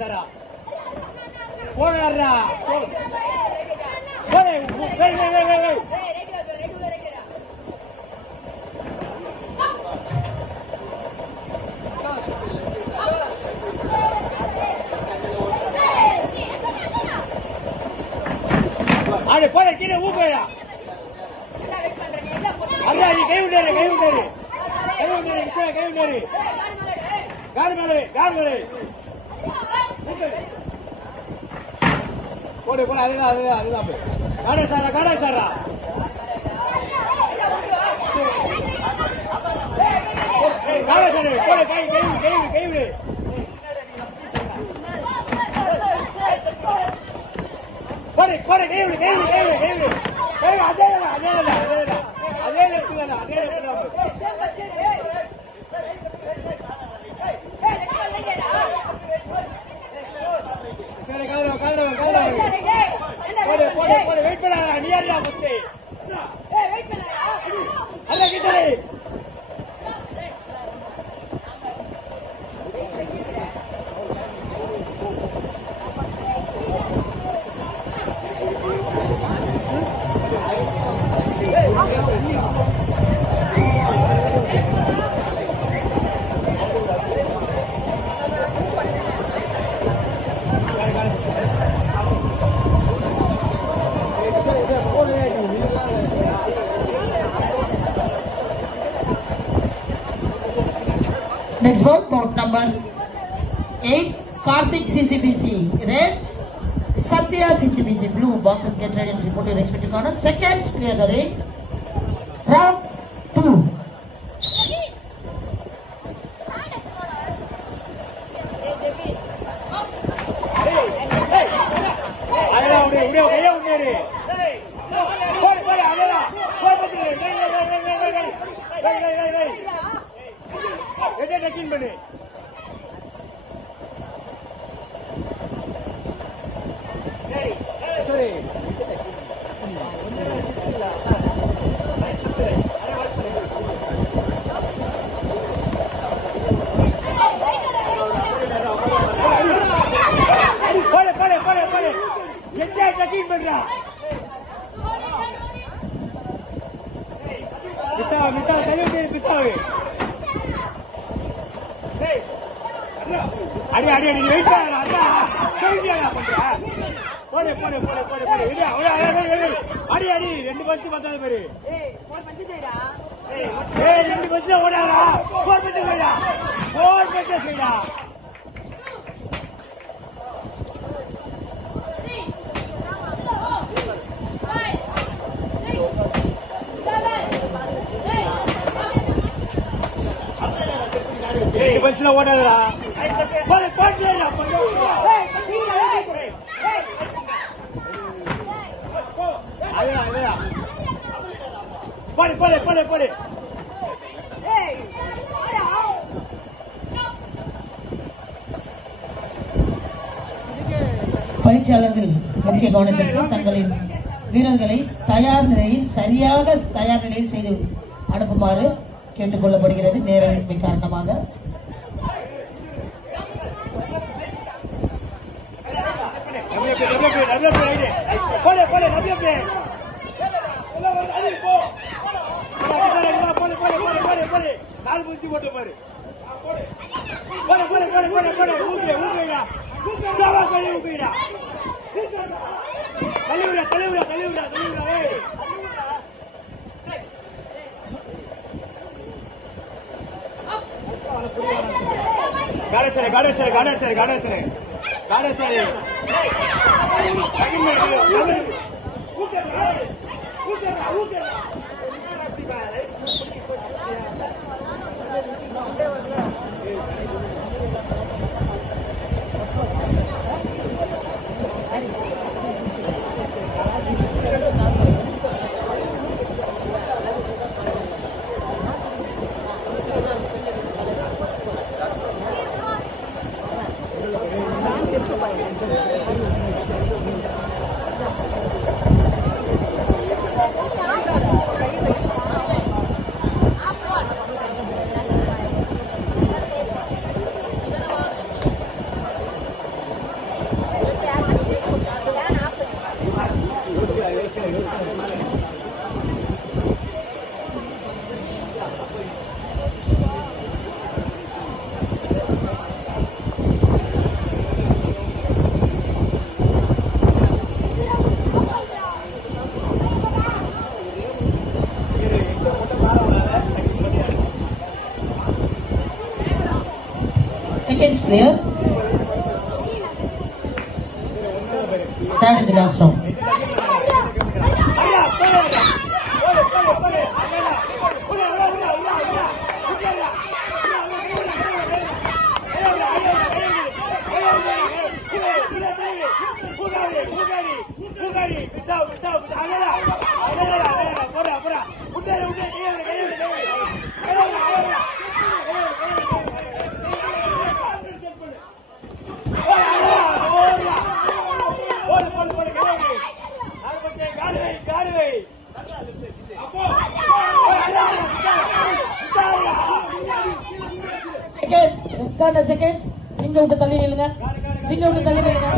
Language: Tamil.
சாரா போடுறா போடு அட போட கீழே ஊக்குடா அண்ணா நீ கை விட்டாரு கால் போடு அதுதான் காடா சாரா போடு கை விடு போடு கை விடு அதே போடு வெயிட் பண்ணா நீ யாரா பஸ்ட் வெயிட் பண்ணா அல்ல கிட்டே Next ball, bout number 8, Karthik CCBC, red, Satya CCBC, blue. Boxes get ready and report your respective corner. Seconds, clear the ring. Round 2. அடி வெயிட் பண்ணா அடி 2 பஸ் பத்தாது பேரு 2 பஸ் ஓடாதா 4 பஸ் செய்டா பஸ்ல ஓடாதா போடு பயிற்சியாளர்கள் முக்கிய கவனத்திற்கு தங்களின் வீரர்களை தயார் நிலையில் சரியாக தயார் நிலையில் செய்து அனுப்புமாறு கேட்டுக் கொள்ளப்படுகிறது. நேரமின்மை காரணமாக clear. Third in the last round. Again, seconds. Finger விட்டு தள்ளி நில்லுங்க. Finger விட்டு தள்ளி நில்லுங்க.